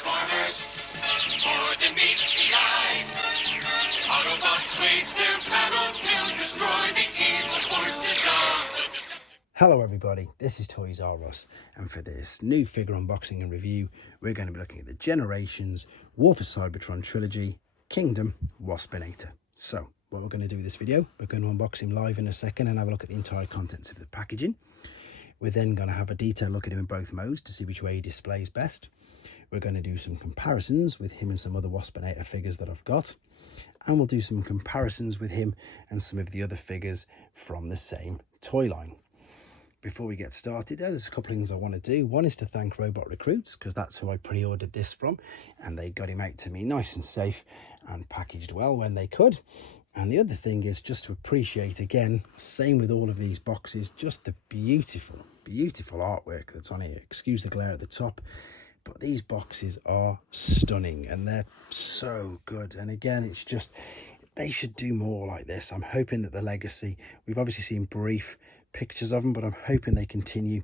Transformers, more than meets the eye. Autobots wage their battle to destroy the evil forces of the... Hello everybody, this is Toys R Us, and for this new figure unboxing and review, we're going to be looking at the Generations Wfc Cybertron trilogy, Kingdom Waspinator. So, what we're going to do with this video, we're going to unbox him live in a second and have a look at the entire contents of the packaging. We're then going to have a detailed look at him in both modes to see which way he displays best. We're going to do some comparisons with him and some other Waspinator figures that I've got. And we'll do some comparisons with him and some of the other figures from the same toy line. Before we get started, there's a couple of things I want to do. One is to thank Robot Recruits, because that's who I pre-ordered this from, and they got him out to me nice and safe and packaged well when they could. And the other thing is just to appreciate, again, same with all of these boxes, just the beautiful artwork that's on here. Excuse the glare at the top, but these boxes are stunning and they're so good. And again, it's just, they should do more like this. I'm hoping that the legacy, we've obviously seen brief pictures of them, but I'm hoping they continue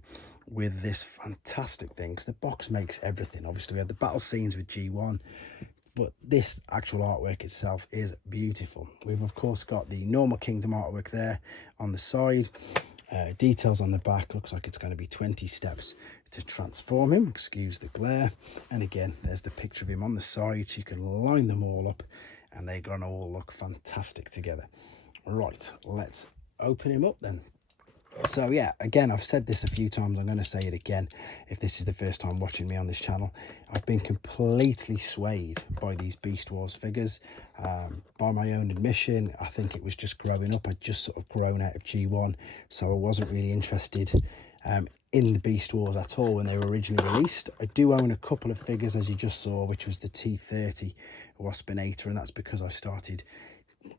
with this fantastic thing, because the box makes everything. Obviously we have the battle scenes with G1, but this actual artwork itself is beautiful. We've of course got the normal Kingdom artwork there on the side, details on the back. Looks like it's going to be 20 steps to transform him, excuse the glare. And again, there's the picture of him on the side, so you can line them all up and they're going to all look fantastic together. Right, let's open him up then. So yeah, again, I've said this a few times, I'm going to say it again if this is the first time watching me on this channel. I've been completely swayed by these Beast Wars figures. By my own admission, I think it was just growing up. I'd just sort of grown out of G1, so I wasn't really interested in the Beast Wars at all when they were originally released. I do own a couple of figures, as you just saw, which was the T30 Waspinator, and that's because I started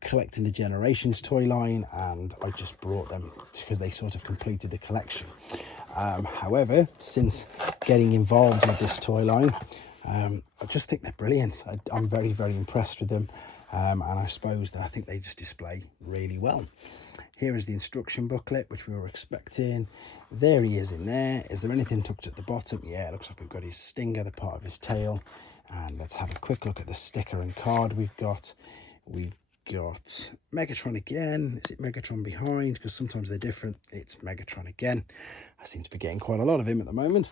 collecting the Generations toy line and I just brought them because they sort of completed the collection. However, since getting involved with this toy line, I just think they're brilliant. I'm very impressed with them, and I suppose that I think they just display really well. Here is the instruction booklet, which we were expecting. There he is in there. Is there anything tucked at the bottom? Yeah, it looks like we've got his stinger, the part of his tail. And let's have a quick look at the sticker and card we've got. We've got Megatron again. Is it Megatron behind? Because sometimes they're different. It's Megatron again. I seem to be getting quite a lot of him at the moment.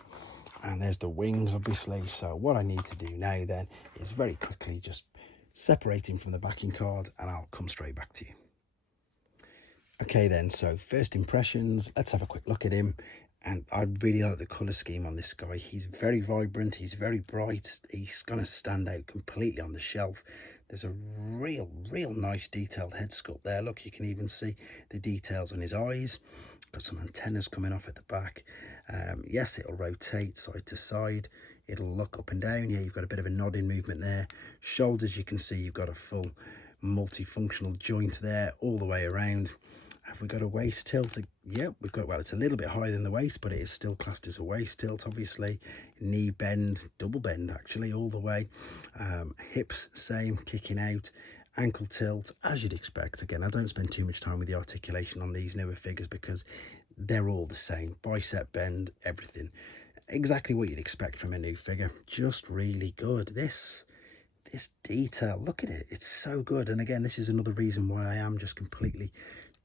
And there's the wings, obviously. So what I need to do now then is very quickly just separate him from the backing card and I'll come straight back to you. Okay then, so first impressions, let's have a quick look at him. And I really like the colour scheme on this guy. He's very vibrant, he's very bright. He's going to stand out completely on the shelf. There's a real nice detailed head sculpt there. Look, you can even see the details on his eyes. Got some antennas coming off at the back. Yes, it'll rotate side to side. It'll look up and down. Yeah, you've got a bit of a nodding movement there. Shoulders, you can see you've got a full multifunctional joint there all the way around. Have we got a waist tilt? Yep, we've got, well, it's a little bit higher than the waist, but it is still classed as a waist tilt, obviously. Knee bend, double bend, actually, all the way. Hips, same, kicking out. Ankle tilt, as you'd expect. Again, I don't spend too much time with the articulation on these newer figures because they're all the same. Bicep bend, everything. Exactly what you'd expect from a new figure. Just really good. This detail, look at it. It's so good. And again, this is another reason why I am just completely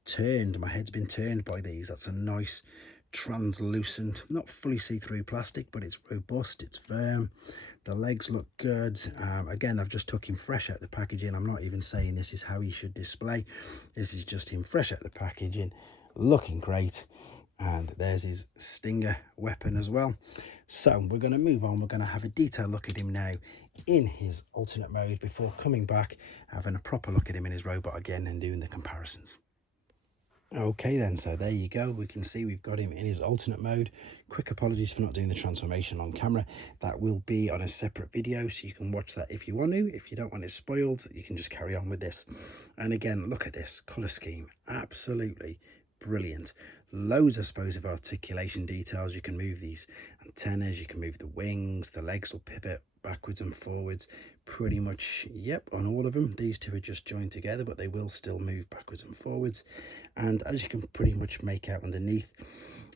turned. My head's been turned by these. That's a nice translucent, not fully see-through plastic, but it's robust, it's firm. The legs look good. Again, I've just took him fresh out the packaging. I'm not even saying this is how he should display. This is just him fresh out the packaging, looking great. And there's his stinger weapon as well. So we're going to move on. We're going to have a detailed look at him now in his alternate mode before coming back, having a proper look at him in his robot again and doing the comparisons. Okay then, so there you go. We can see we've got him in his alternate mode. Quick apologies for not doing the transformation on camera. That will be on a separate video, so you can watch that if you want to. If you don't want it spoiled, you can just carry on with this. And again, look at this colour scheme. Absolutely brilliant. Loads, I suppose, of articulation details. You can move these antennas, you can move the wings, the legs will pivot backwards and forwards. Pretty much, yep, on all of them. These two are just joined together, but they will still move backwards and forwards. And as you can pretty much make out underneath,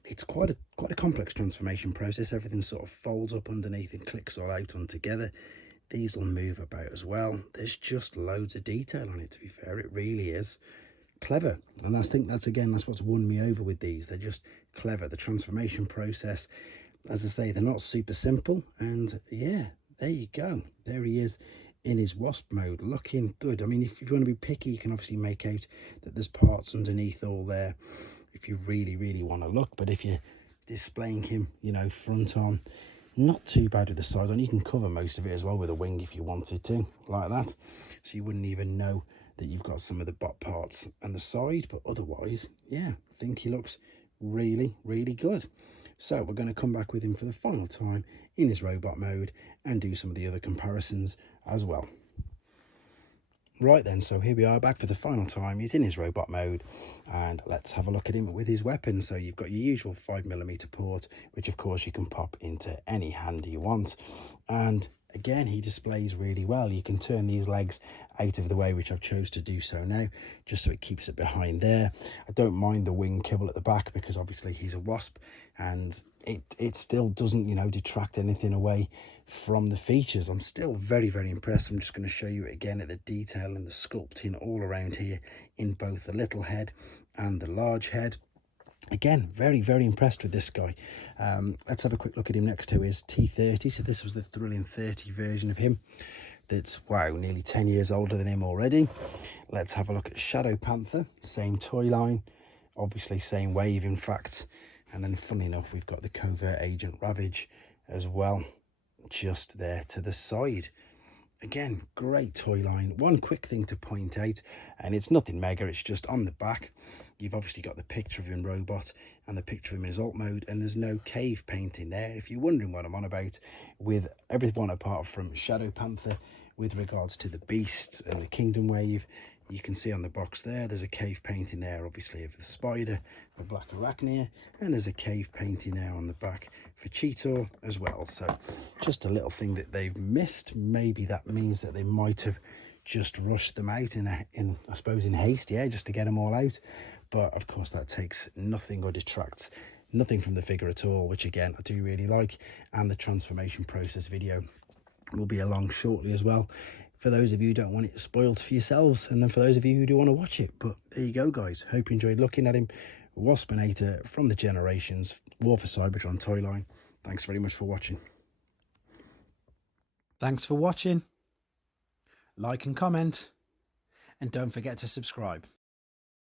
it's quite a complex transformation process. Everything sort of folds up underneath and clicks all out on together. These will move about as well. There's just loads of detail on it, to be fair. It really is clever, and I think that's what's won me over with these. They're just clever. The transformation process, as I say, they're not super simple, and yeah, there you go. There he is in his wasp mode, looking good. I mean, if you want to be picky, you can obviously make out that there's parts underneath all there if you really want to look. But if you're displaying him, you know, front on, not too bad with the sides on. You can cover most of it as well with a wing if you wanted to, like that, so you wouldn't even know that you've got some of the bot parts and the side. But otherwise, yeah, I think he looks really good. So we're going to come back with him for the final time in his robot mode and do some of the other comparisons as well. Right then, so here we are back for the final time. He's in his robot mode, and let's have a look at him with his weapons. So you've got your usual 5mm port, which of course you can pop into any hand you want. And again, he displays really well. You can turn these legs out of the way, which I've chose to do so now, just so it keeps it behind there. I don't mind the wing kibble at the back because obviously he's a wasp, and it still doesn't, you know, detract anything away from the features. I'm still very impressed. I'm just going to show you again at the detail and the sculpting all around here in both the little head and the large head. Again, very impressed with this guy. Let's have a quick look at him next to his T30. So this was the Thrilling 30 version of him. That's, wow, nearly 10 years older than him already. Let's have a look at Shadow Panther. Same toy line, obviously same wave, in fact. And then, funny enough, we've got the Covert Agent Ravage as well, just there to the side. Again, great toy line. One quick thing to point out, and it's nothing mega, it's just on the back you've obviously got the picture of him robot and the picture of him in his alt mode, and there's no cave painting there. If you're wondering what I'm on about, with everyone apart from Shadow Panther with regards to the beasts and the Kingdom Wave, you can see on the box there's a cave painting there, obviously, of the spider, the black arachnia, and there's a cave painting there on the back for Cheetor as well. So just a little thing that they've missed. Maybe that means that they might have just rushed them out in I suppose in haste, yeah, just to get them all out. But of course that takes nothing or detracts nothing from the figure at all, which again I do really like. And the transformation process video will be along shortly as well, for those of you who don't want it spoiled for yourselves, and then for those of you who do want to watch it. But there you go, guys. Hope you enjoyed looking at him. Waspinator from the Generations War for Cybertron toy line. Thanks very much for watching. Thanks for watching. Like and comment, and don't forget to subscribe.